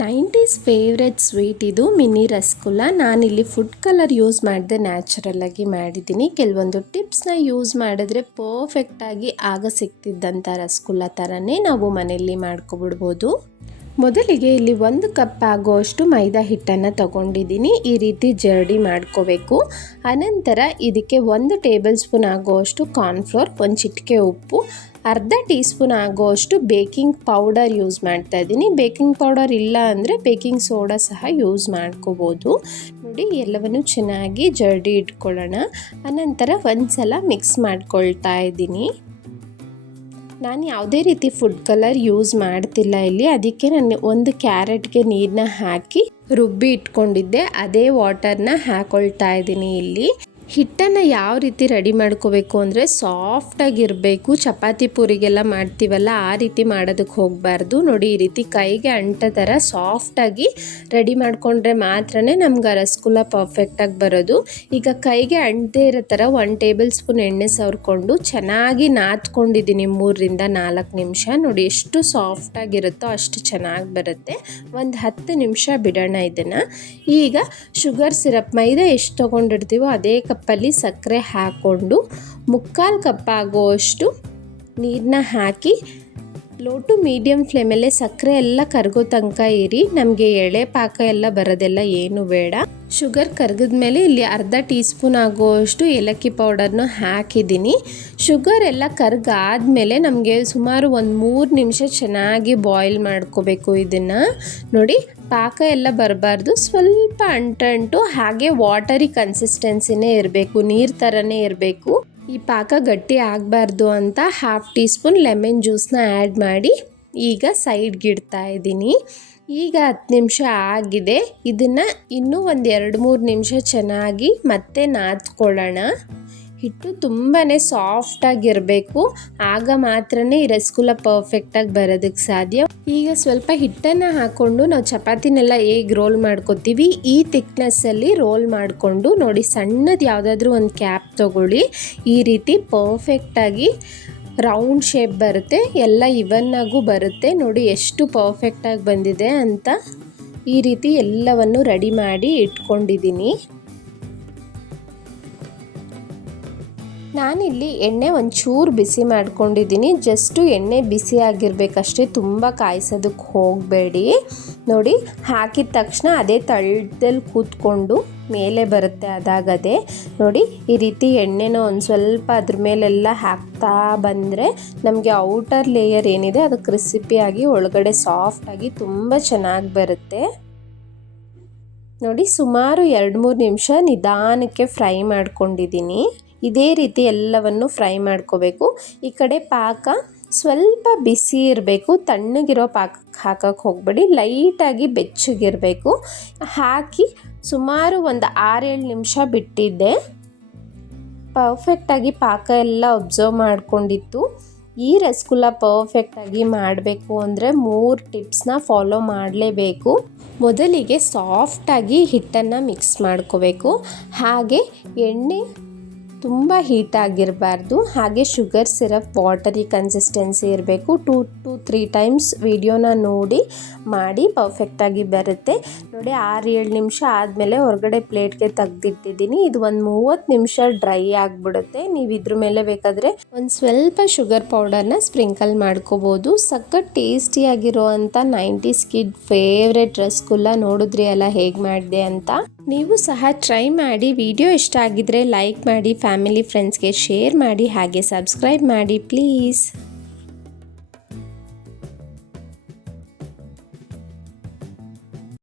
90s favourite sweet ಇದು mini rasgulla. ನಾನಿಲ್ಲಿ food colour use ಮಾಡದೆ ನ್ಯಾಚುರಲ್ ಆಗಿ ಮಾಡಿದ್ದೀನಿ. ಕೆಲವೊಂದು ಟಿಪ್ಸ್ನ ಯೂಸ್ ಮಾಡಿದ್ರೆ ಪರ್ಫೆಕ್ಟಾಗಿ ಆಗ ಸಿಗ್ತಿದ್ದಂಥ ರಸಗುಲ್ಲ ಥರನೇ ನಾವು ಮನೆಯಲ್ಲಿ ಮಾಡ್ಕೊಬಿಡ್ಬೋದು. ಮೊದಲಿಗೆ ಇಲ್ಲಿ 1 ಕಪ್ ಆಗೋಷ್ಟು ಮೈದಾ ಹಿಟ್ಟನ್ನು ತಗೊಂಡಿದ್ದೀನಿ. ಈ ರೀತಿ ಜರಡಿ ಮಾಡ್ಕೋಬೇಕು. ಅನಂತರ ಇದಕ್ಕೆ 1 ಟೇಬಲ್ ಸ್ಪೂನ್ ಆಗೋಷ್ಟು ಕಾರ್ನ್ಫ್ಲೋರ್, 1 ಚಿಟಿಕೆ ಉಪ್ಪು, ಅರ್ಧ ಟೀ ಸ್ಪೂನ್ ಆಗೋಷ್ಟು ಬೇಕಿಂಗ್ ಪೌಡರ್ ಯೂಸ್ ಮಾಡ್ತಾ ಇದ್ದೀನಿ. ಬೇಕಿಂಗ್ ಪೌಡರ್ ಇಲ್ಲ ಅಂದರೆ ಬೇಕಿಂಗ್ ಸೋಡಾ ಸಹ ಯೂಸ್ ಮಾಡ್ಕೋಬೋದು. ನೋಡಿ, ಎಲ್ಲವನ್ನು ಚೆನ್ನಾಗಿ ಜರಡಿ ಇಟ್ಕೊಳ್ಳೋಣ. ಅನಂತರ ಒಂದ್ಸಲ ಮಿಕ್ಸ್ ಮಾಡ್ಕೊಳ್ತಾ ಇದ್ದೀನಿ. ನಾನು ಯಾವುದೇ ರೀತಿ ಫುಡ್ ಕಲರ್ ಯೂಸ್ ಮಾಡ್ತಿಲ್ಲ ಇಲ್ಲಿ. ಅದಕ್ಕೆ ನಾನು 1 ಕ್ಯಾರೆಟ್ಗೆ ನೀರನ್ನ ಹಾಕಿ ರುಬ್ಬಿ ಇಟ್ಕೊಂಡಿದ್ದೆ, ಅದೇ ವಾಟರ್ನ ಹಾಕೊಳ್ತಾ ಇದ್ದೀನಿ ಇಲ್ಲಿ. ಹಿಟ್ಟನ್ನು ಯಾವ ರೀತಿ ರೆಡಿ ಮಾಡ್ಕೋಬೇಕು ಅಂದರೆ ಸಾಫ್ಟಾಗಿರಬೇಕು. ಚಪಾತಿ ಪೂರಿಗೆಲ್ಲ ಮಾಡ್ತೀವಲ್ಲ ಆ ರೀತಿ ಮಾಡೋದಕ್ಕೆ ಹೋಗಬಾರ್ದು. ನೋಡಿ, ಈ ರೀತಿ ಕೈಗೆ ಅಂಟೋ ಥರ ಸಾಫ್ಟಾಗಿ ರೆಡಿ ಮಾಡಿಕೊಂಡ್ರೆ ಮಾತ್ರ ನಮ್ಗೆ ರಸಗುಲ್ಲ ಪರ್ಫೆಕ್ಟಾಗಿ ಬರೋದು. ಈಗ ಕೈಗೆ ಅಂಟದೇ ಇರೋ ಥರ 1 ಟೇಬಲ್ ಸ್ಪೂನ್ ಎಣ್ಣೆ ಸವರ್ಕೊಂಡು ಚೆನ್ನಾಗಿ ನಾದ್ಕೊಂಡಿದ್ದೀನಿ 3ರಿಂದ 4 ನಿಮಿಷ. ನೋಡಿ, ಎಷ್ಟು ಸಾಫ್ಟಾಗಿರುತ್ತೋ ಅಷ್ಟು ಚೆನ್ನಾಗಿ ಬರುತ್ತೆ. ಒಂದು 10 ನಿಮಿಷ ಬಿಡೋಣ ಇದನ್ನು. ಈಗ ಶುಗರ್ ಸಿರಪ್, ಮೈದಾ ಎಷ್ಟು ತೊಗೊಂಡಿರ್ತೀವೋ ಅದೇ ಕಪ್ಪಲ್ಲಿ ಸಕ್ಕರೆ ಹಾಕ್ಕೊಂಡು 3/4 ಕಪ್ ಆಗೋಷ್ಟು ನೀರನ್ನ ಹಾಕಿ ಲೋ ಟು ಮೀಡಿಯಮ್ ಫ್ಲೇಮಲ್ಲೇ ಸಕ್ಕರೆ ಎಲ್ಲ ಕರಗೋ ತನಕ ಇರಿ. ನಮಗೆ ಎಳೆ ಪಾಕ ಎಲ್ಲ ಬರೋದೆಲ್ಲ ಏನು ಬೇಡ. ಶುಗರ್ ಕರಗಿದ ಮೇಲೆ ಇಲ್ಲಿ ಅರ್ಧ ಟೀ ಸ್ಪೂನ್ ಆಗೋಷ್ಟು ಏಲಕ್ಕಿ ಪೌಡರ್ನ ಹಾಕಿದ್ದೀನಿ. ಶುಗರ್ ಎಲ್ಲ ಕರಗಾದ್ಮೇಲೆ ನಮಗೆ ಸುಮಾರು ಒಂದು 3 ನಿಮಿಷ ಚೆನ್ನಾಗಿ ಬಾಯ್ಲ್ ಮಾಡ್ಕೋಬೇಕು ಇದನ್ನು. ನೋಡಿ, ಪಾಕ ಎಲ್ಲ ಬರಬಾರ್ದು, ಸ್ವಲ್ಪ ಅಂಟು ಹಾಗೆ ವಾಟರಿ ಕನ್ಸಿಸ್ಟೆನ್ಸಿನೇ ಇರಬೇಕು, ನೀರು ಥರನೇ ಇರಬೇಕು. ಈ ಪಾಕ ಗಟ್ಟಿ ಆಗಬಾರ್ದು ಅಂತ 1/2 ಟೀ ಸ್ಪೂನ್ ಲೆಮನ್ ಜ್ಯೂಸನ್ನ ಆ್ಯಡ್ ಮಾಡಿ ಈಗ ಸೈಡ್ಗೆ ಇಡ್ತಾ ಇದ್ದೀನಿ. ಈಗ 10 ನಿಮಿಷ ಆಗಿದೆ. ಇದನ್ನು ಇನ್ನೂ ಒಂದು 2-3 ನಿಮಿಷ ಚೆನ್ನಾಗಿ ಮತ್ತೆ ನಾದ್ಕೊಳ್ಳೋಣ. ಹಿಟ್ಟು ತುಂಬಾ ಸಾಫ್ಟಾಗಿರಬೇಕು, ಆಗ ಮಾತ್ರ ಈ ರಸಗುಲ್ಲ ಪರ್ಫೆಕ್ಟಾಗಿ ಬರೋದಕ್ಕೆ ಸಾಧ್ಯ. ಈಗ ಸ್ವಲ್ಪ ಹಿಟ್ಟನ್ನು ಹಾಕ್ಕೊಂಡು ನಾವು ಚಪಾತಿನೆಲ್ಲ ಹೇಗೆ ರೋಲ್ ಮಾಡ್ಕೊತೀವಿ ಈ ಥಿಕ್ನೆಸ್ಸಲ್ಲಿ ರೋಲ್ ಮಾಡಿಕೊಂಡು, ನೋಡಿ, ಸಣ್ಣದು ಯಾವುದಾದ್ರೂ ಒಂದು ಕ್ಯಾಪ್ ತೊಗೊಳ್ಳಿ. ಈ ರೀತಿ ಪರ್ಫೆಕ್ಟಾಗಿ ರೌಂಡ್ ಶೇಪ್ ಬರುತ್ತೆ, ಎಲ್ಲ ಇವನ್ನಾಗೂ ಬರುತ್ತೆ. ನೋಡಿ ಎಷ್ಟು ಪರ್ಫೆಕ್ಟಾಗಿ ಬಂದಿದೆ ಅಂತ. ಈ ರೀತಿ ಎಲ್ಲವನ್ನು ರೆಡಿ ಮಾಡಿ ಇಟ್ಕೊಂಡಿದ್ದೀನಿ. ನಾನಿಲ್ಲಿ ಎಣ್ಣೆ ಒಂಚೂರು ಬಿಸಿ ಮಾಡ್ಕೊಂಡಿದ್ದೀನಿ. ಜಸ್ಟು ಎಣ್ಣೆ ಬಿಸಿ ಆಗಿರಬೇಕಷ್ಟೇ, ತುಂಬ ಕಾಯಿಸೋದಕ್ಕೆ ಹೋಗಬೇಡಿ. ನೋಡಿ, ಹಾಕಿದ ತಕ್ಷಣ ಅದೇ ತಳದಲ್ಲಿ ಕೂತ್ಕೊಂಡು ಮೇಲೆ ಬರುತ್ತೆ ಅದಾಗದೆ. ನೋಡಿ, ಈ ರೀತಿ ಎಣ್ಣೆನ ಒಂದು ಸ್ವಲ್ಪ ಅದ್ರ ಮೇಲೆಲ್ಲ ಹಾಕ್ತಾ ಬಂದರೆ ನಮಗೆ ಔಟರ್ ಲೇಯರ್ ಏನಿದೆ ಅದು ಕ್ರಿಸ್ಪಿಯಾಗಿ ಒಳಗಡೆ ಸಾಫ್ಟಾಗಿ ತುಂಬ ಚೆನ್ನಾಗಿ ಬರುತ್ತೆ. ನೋಡಿ, ಸುಮಾರು 2-3 ನಿಮಿಷ ನಿಧಾನಕ್ಕೆ ಫ್ರೈ ಮಾಡ್ಕೊಂಡಿದ್ದೀನಿ. ಇದೇ ರೀತಿ ಎಲ್ಲವನ್ನು ಫ್ರೈ ಮಾಡ್ಕೋಬೇಕು. ಈ ಕಡೆ ಪಾಕ ಸ್ವಲ್ಪ ಬಿಸಿ ಇರಬೇಕು, ತಣ್ಣಗಿರೋ ಪಾಕಕ್ಕೆ ಹಾಕಕ್ಕೆ ಹೋಗಬೇಡಿ, ಲೈಟಾಗಿ ಬೆಚ್ಚಗಿರಬೇಕು. ಹಾಕಿ ಸುಮಾರು ಒಂದು 6-7 ನಿಮಿಷ ಬಿಟ್ಟಿದ್ದೆ. ಪರ್ಫೆಕ್ಟಾಗಿ ಪಾಕ ಎಲ್ಲ ಒಬ್ಸರ್ವ್ ಮಾಡ್ಕೊಂಡಿತ್ತು. ಈ ರಸಗುಲ್ಲ ಪರ್ಫೆಕ್ಟಾಗಿ ಮಾಡಬೇಕು ಅಂದರೆ 3 ಟಿಪ್ಸ್ನ ಫಾಲೋ ಮಾಡಲೇಬೇಕು. ಮೊದಲಿಗೆ ಸಾಫ್ಟಾಗಿ ಹಿಟ್ಟನ್ನು ಮಿಕ್ಸ್ ಮಾಡ್ಕೋಬೇಕು. ಹಾಗೆ ಎಣ್ಣೆ ತುಂಬ ಹೀಟಾಗಿರಬಾರ್ದು. ಹಾಗೆ ಶುಗರ್ ಸಿರಪ್ ವಾಟರಿ ಕನ್ಸಿಸ್ಟೆನ್ಸಿ ಇರಬೇಕು. 2 to 3 ಟೈಮ್ಸ್ ವಿಡಿಯೋನ ನೋಡಿ ಮಾಡಿ ಪರ್ಫೆಕ್ಟಾಗಿ ಬರುತ್ತೆ. ನೋಡಿ, 6-7 ನಿಮಿಷ ಆದಮೇಲೆ ಹೊರಗಡೆ ಪ್ಲೇಟ್ಗೆ ತೆಗ್ದಿಟ್ಟಿದ್ದೀನಿ. ಇದು ಒಂದು 30 ನಿಮಿಷ ಡ್ರೈ ಆಗಿಬಿಡುತ್ತೆ. ನೀವು ಇದ್ರ ಮೇಲೆ ಬೇಕಾದರೆ ಒಂದು ಸ್ವಲ್ಪ ಶುಗರ್ ಪೌಡರ್ನ ಸ್ಪ್ರಿಂಕಲ್ ಮಾಡ್ಕೋಬೋದು. ಸಖತ್ ಟೇಸ್ಟಿಯಾಗಿರೋ ಅಂಥ 90s ಕಿಡ್ ಫೇವ್ರೆಟ್ ರಸಗುಲ್ಲ ನೋಡಿದ್ರಿ ಅಲ್ಲ ಹೇಗೆ ಮಾಡಿದೆ ಅಂತ. ನೀವು ಸಹ ಟ್ರೈ ಮಾಡಿ. ವಿಡಿಯೋ ಇಷ್ಟ ಆಗಿದ್ರೆ ಲೈಕ್ ಮಾಡಿ, ಫ್ಯಾಮಿಲಿ ಫ್ರೆಂಡ್ಸ್ಗೆ ಶೇರ್ ಮಾಡಿ, ಹಾಗೆ ಸಬ್ಸ್ಕ್ರೈಬ್ ಮಾಡಿ ಪ್ಲೀಸ್.